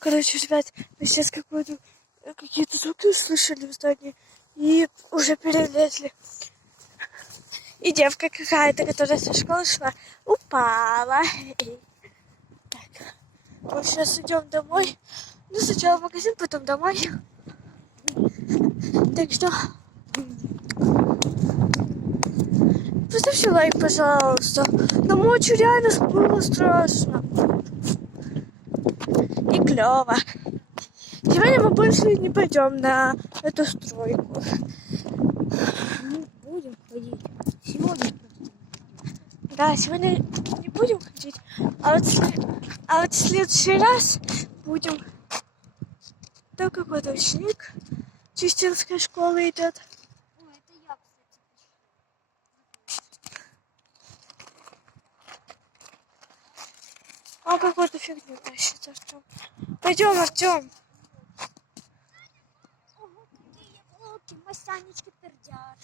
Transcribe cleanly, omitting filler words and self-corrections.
Короче, ребят, мы сейчас какие-то звуки услышали в здании и уже перелезли. И девка какая-то, которая со школы шла, упала. Так, мы сейчас идем домой. Ну, сначала в магазин, потом домой. Так что поставьте лайк, пожалуйста. Нам очень реально было страшно. И клево. Сегодня мы больше не пойдем на эту стройку. Не будем ходить. Сегодня. Да, сегодня не будем ходить, а вот в следующий раз будем. Там какой-то ученик Чистинской школы идет. Ой, это я, кстати. Он какую-то фигню тащит, Артем. Пойдем, Артем. Ого, какие волки, масянечки пердят.